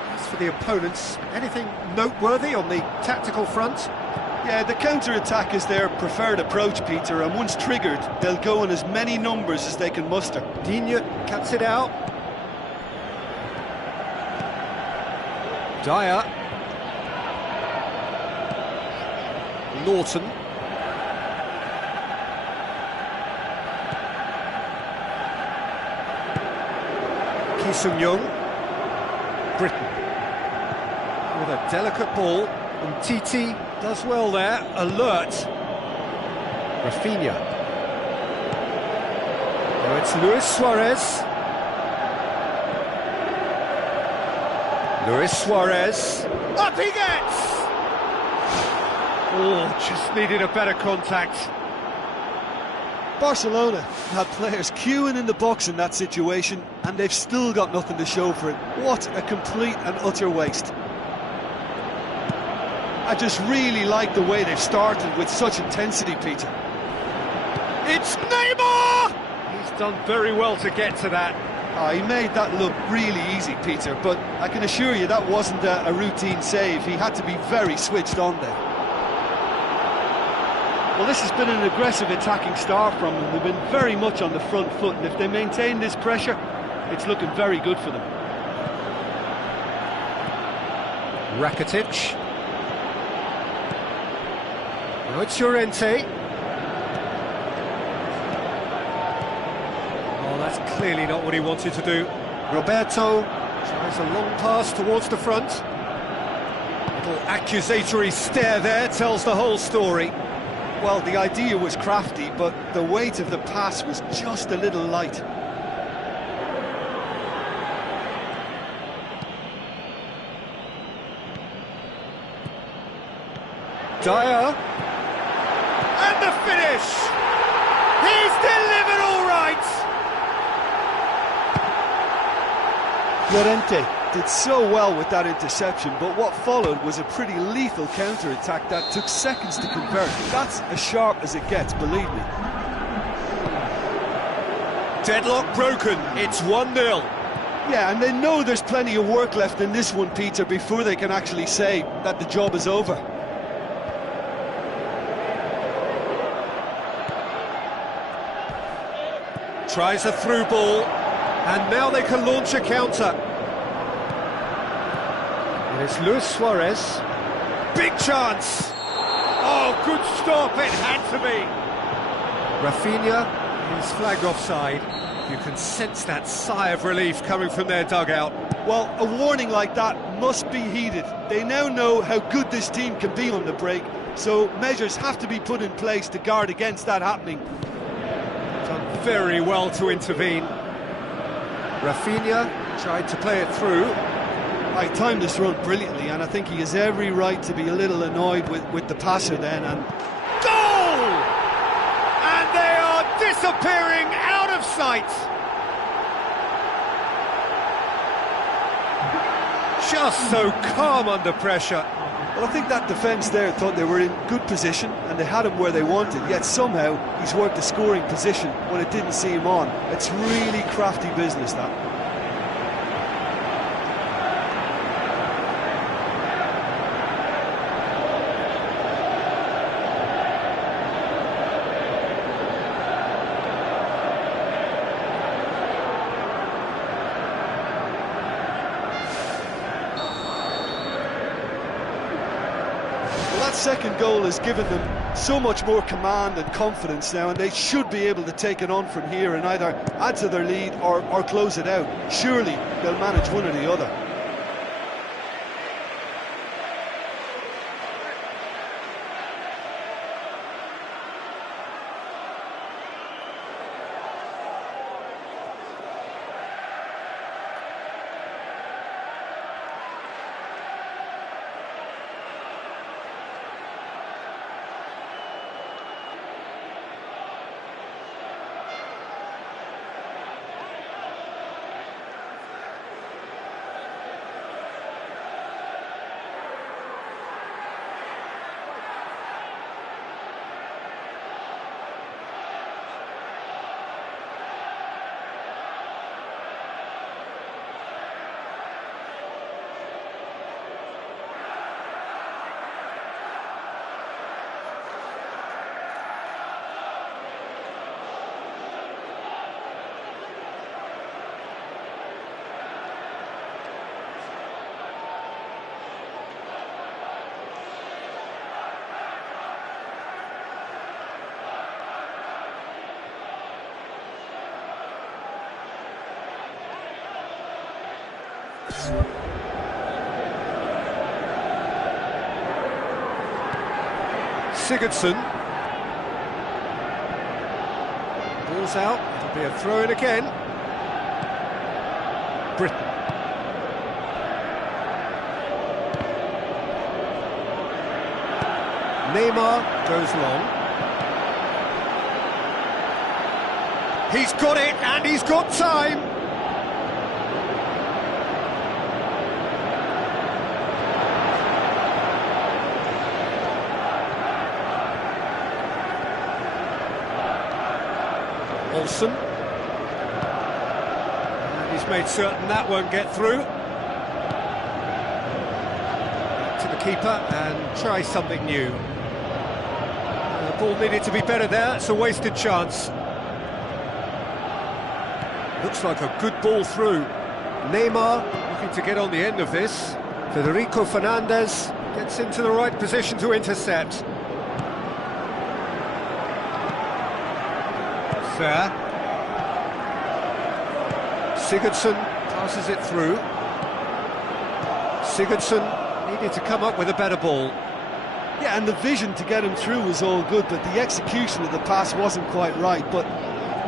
As for the opponents, anything noteworthy on the tactical front? Yeah, the counter-attack is their preferred approach, Peter, and once triggered, they'll go in as many numbers as they can muster. Digne cuts it out. Dyer. Norton. Ki Sung-young. Britain. With a delicate ball. And Titi does well there. Alert. Rafinha. Now it's Luis Suarez. Luis Suarez. Up he gets! Oh, just needed a better contact. Barcelona had players queuing in the box in that situation, and they've still got nothing to show for it. What a complete and utter waste. I just really like the way they've started with such intensity, Peter. It's Neymar! He's done very well to get to that. He made that look really easy, Peter, but I can assure you that wasn't a routine save. He had to be very switched on there. Well, this has been an aggressive attacking start from them. They've been very much on the front foot, and if they maintain this pressure, it's looking very good for them. Rakitic. Now it's Llorente. Oh, that's clearly not what he wanted to do. Roberto tries a long pass towards the front. Little accusatory stare there tells the whole story. Well, the idea was crafty, but the weight of the pass was just a little light. Dyer. And the finish! He's delivered all right! Llorente did so well with that interception, but what followed was a pretty lethal counter-attack that took seconds to convert. That's as sharp as it gets, believe me. Deadlock broken, it's 1-0. Yeah, and they know there's plenty of work left in this one, Peter, before they can actually say that the job is over. Tries a through ball, and now they can launch a counter. And it's Luis Suarez. Big chance! Oh, good stop, it had to be! Rafinha is flagged offside. You can sense that sigh of relief coming from their dugout. Well, a warning like that must be heeded. They now know how good this team can be on the break, so measures have to be put in place to guard against that happening. Done very well to intervene. Rafinha tried to play it through. I timed this run brilliantly, and I think he has every right to be a little annoyed with the passer then. And goal! And they are disappearing out of sight. Just so calm under pressure. Well, I think that defence there thought they were in good position and they had him where they wanted, yet somehow he's worked the scoring position when it didn't see him on. It's really crafty business, that. Second goal has given them so much more command and confidence now, and they should be able to take it on from here and either add to their lead or close it out. Surely they'll manage one or the other. Sigurdsson. Ball's out, it'll be a throw-in again. Britain. Neymar goes long. He's got it, and he's got time. Olsen. And he's made certain that won't get through. Back to the keeper and try something new. The ball needed to be better there, it's a wasted chance. Looks like a good ball through. Neymar looking to get on the end of this. Federico Fernandez gets into the right position to intercept. Fair. Sigurdsson passes it through. Sigurdsson needed to come up with a better ball. Yeah, and the vision to get him through was all good, but the execution of the pass wasn't quite right. But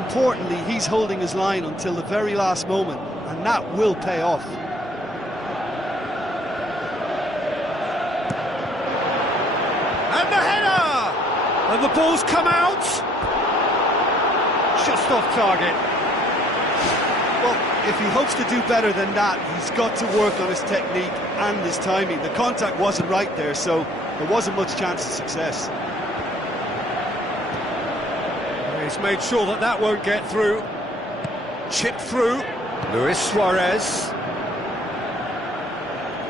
importantly, he's holding his line until the very last moment, and that will pay off. And the header! And the ball's come out! Just off target. Well, if he hopes to do better than that, he's got to work on his technique and his timing. The contact wasn't right there, so there wasn't much chance of success. He's made sure that that won't get through. Chip through. Luis Suarez.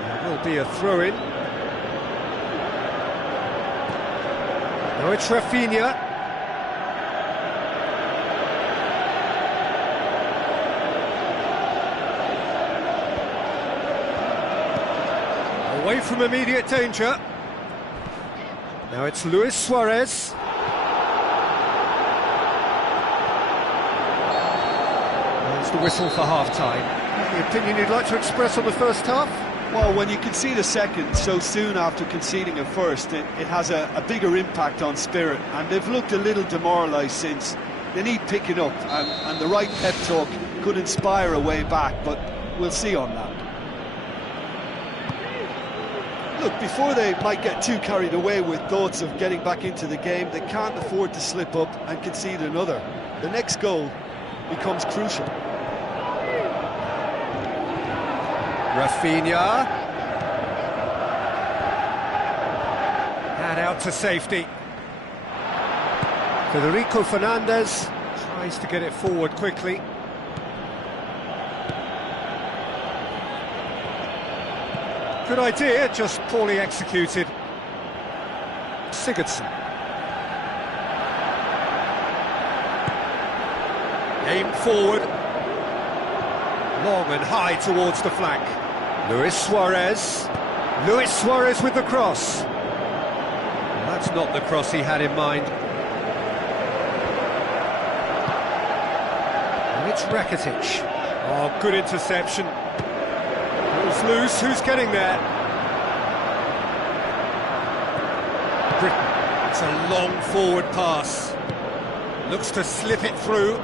There will be a throw-in. Now it's Rafinha. Away from immediate danger. Now it's Luis Suarez. That's the whistle for half-time. The opinion you'd like to express on the first half? Well, when you concede a second so soon after conceding a first, it has a bigger impact on spirit, and they've looked a little demoralised since. They need picking up, and the right pep talk could inspire a way back, but we'll see on that. Look, before they might get too carried away with thoughts of getting back into the game, they can't afford to slip up and concede another. The next goal becomes crucial. Rafinha. And out to safety. Federico Fernandez tries to get it forward quickly. Good idea, just poorly executed. Sigurdsson. Aim forward. Long and high towards the flank. Luis Suarez. Luis Suarez with the cross. Well, that's not the cross he had in mind. And it's Rakitic. Oh, good interception. Ball's loose, who's getting there? Britain. It's a long forward pass. Looks to slip it through.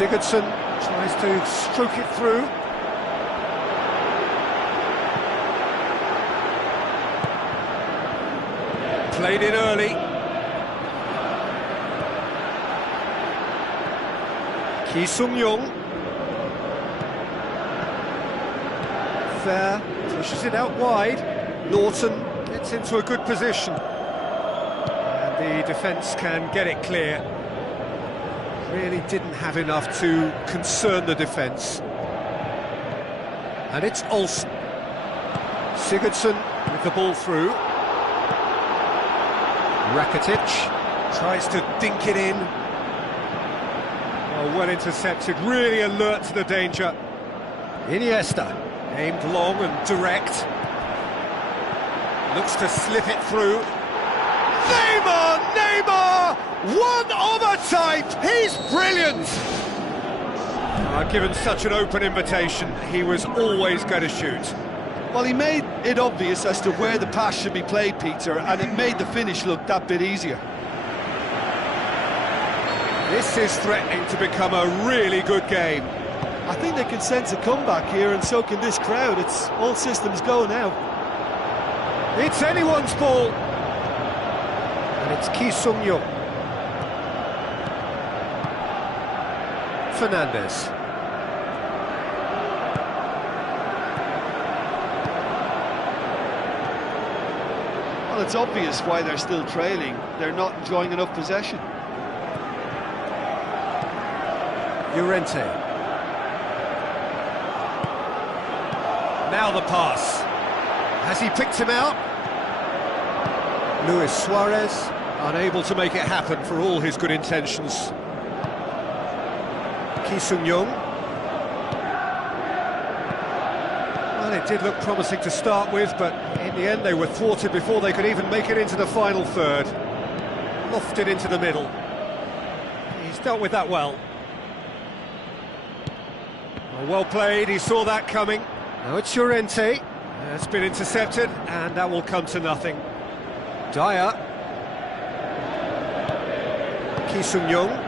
Sigurdsson tries to stroke it through. Played in early. Ki Sung-young. Fair, pushes it out wide. Norton gets into a good position. And the defence can get it clear. Really didn't have enough to concern the defence. And it's Olsen. Sigurdsson with the ball through. Rakitic tries to dink it in. Oh, well intercepted, really alert to the danger. Iniesta, aimed long and direct. Looks to slip it through. Neymar! One of a type! He's brilliant! Given such an open invitation, he was always going to shoot. Well, he made it obvious as to where the pass should be played, Peter, and it made the finish look that bit easier. This is threatening to become a really good game. I think they can sense a comeback here, and so can this crowd. It's all systems go now. It's anyone's ball. And it's Ki Sung-young. Fernandez. Well, it's obvious why they're still trailing. They're not enjoying enough possession. Llorente. Now the pass. Has he picked him out? Luis Suarez, unable to make it happen for all his good intentions. Ki Sung-young. Well, it did look promising to start with, but in the end they were thwarted before they could even make it into the final third. Lofted into the middle. He's dealt with that well. Well played, he saw that coming. Now it's Llorente. It's been intercepted, and that will come to nothing. Dyer. Ki Sung-young.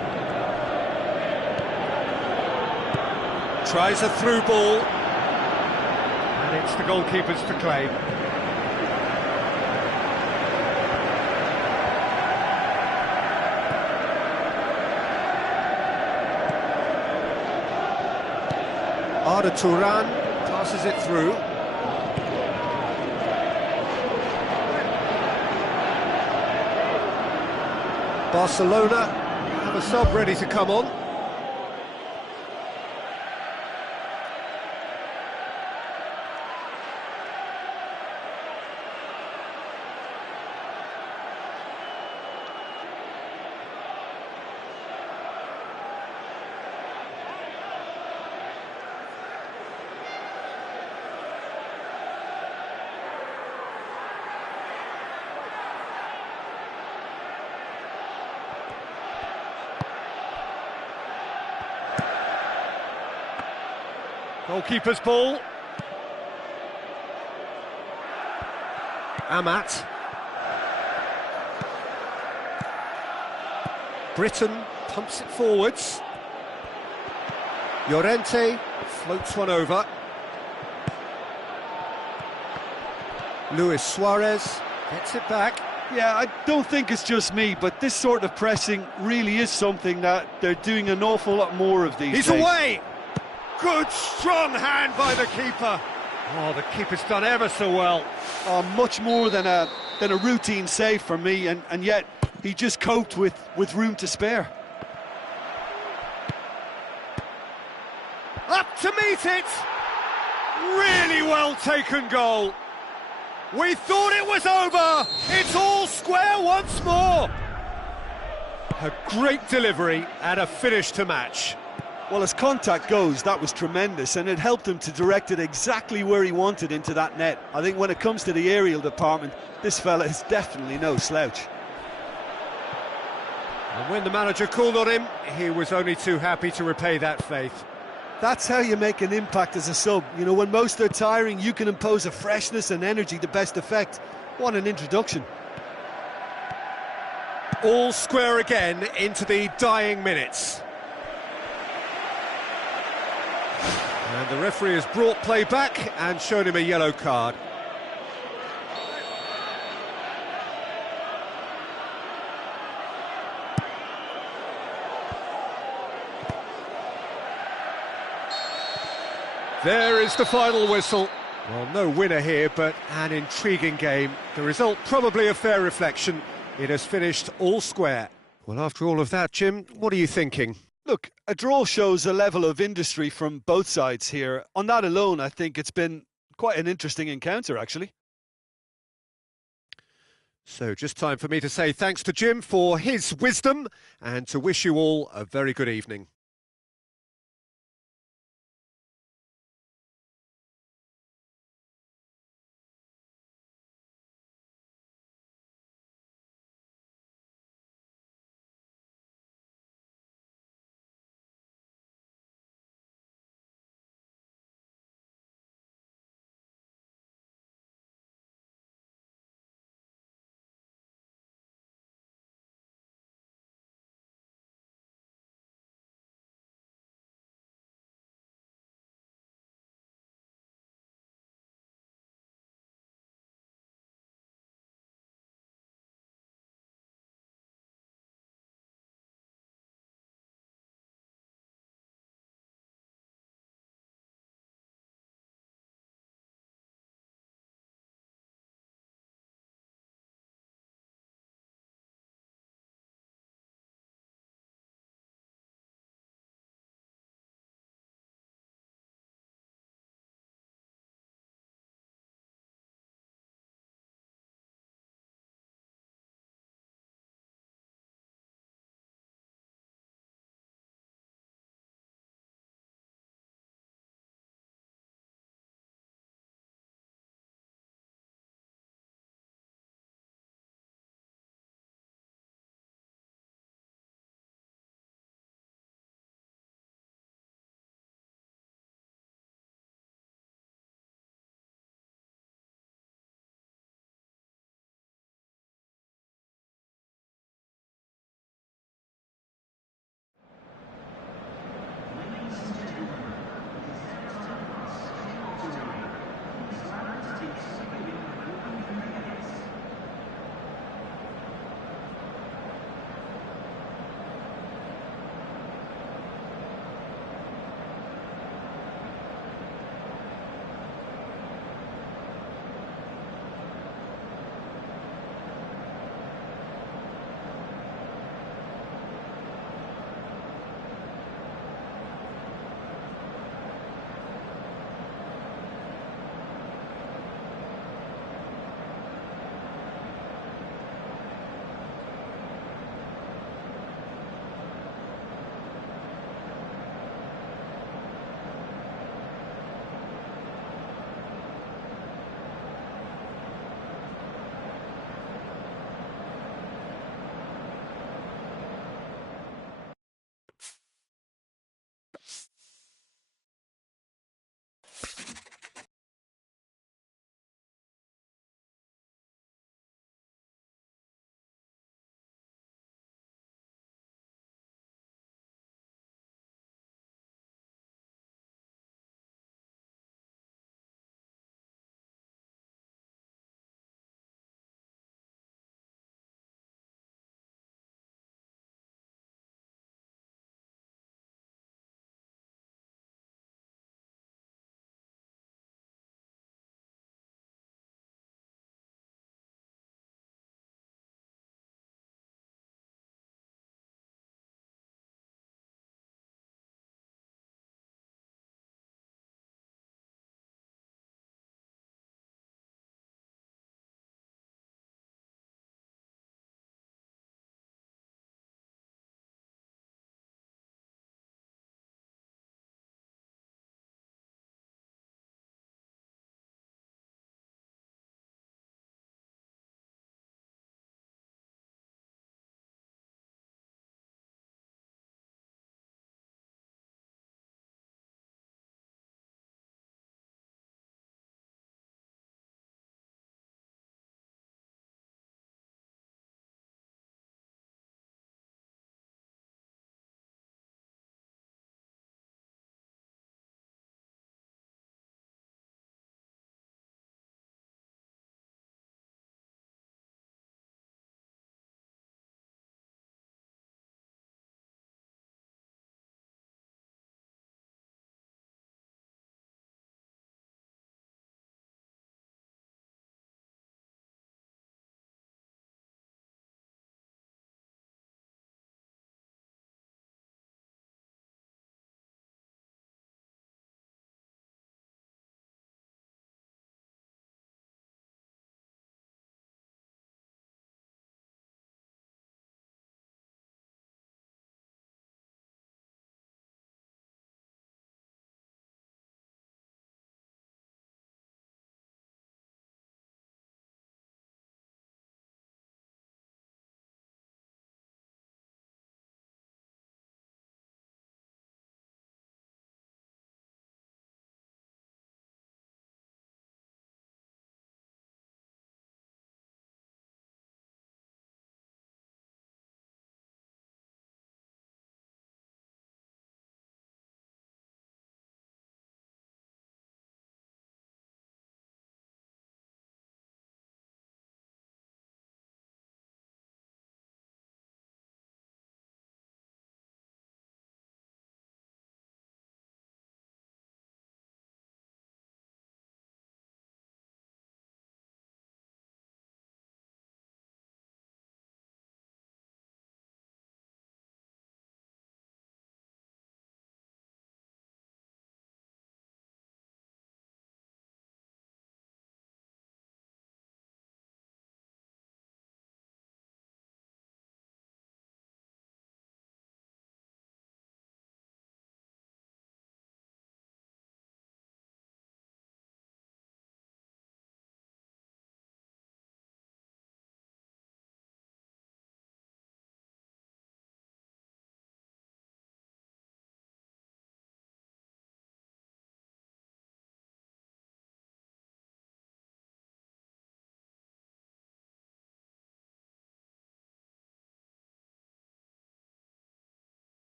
Tries a through ball. And it's the goalkeepers to claim. Arda Turan passes it through. Barcelona have a sub ready to come on. Goalkeeper's ball. Amat. Britain pumps it forwards. Llorente floats one over. Luis Suarez gets it back. Yeah, I don't think it's just me, but this sort of pressing really is something that they're doing an awful lot more of these He's days. away! Good, strong hand by the keeper. Oh, the keeper's done ever so well. Much more than a routine save for me, and yet he just coped with room to spare. Up to meet it! Really well taken goal. We thought it was over. It's all square once more. A great delivery and a finish to match. Well, as contact goes, that was tremendous, and it helped him to direct it exactly where he wanted, into that net. I think when it comes to the aerial department, this fella is definitely no slouch. And when the manager called on him, he was only too happy to repay that faith. That's how you make an impact as a sub. You know, when most are tiring, you can impose a freshness and energy to best effect. What an introduction. All square again into the dying minutes. And the referee has brought play back and shown him a yellow card. There is the final whistle. Well, no winner here, but an intriguing game. The result probably a fair reflection. It has finished all square. Well, after all of that, Jim, what are you thinking? Look, a draw shows a level of industry from both sides here. On that alone, I think it's been quite an interesting encounter, actually. So just time for me to say thanks to Jim for his wisdom and to wish you all a very good evening.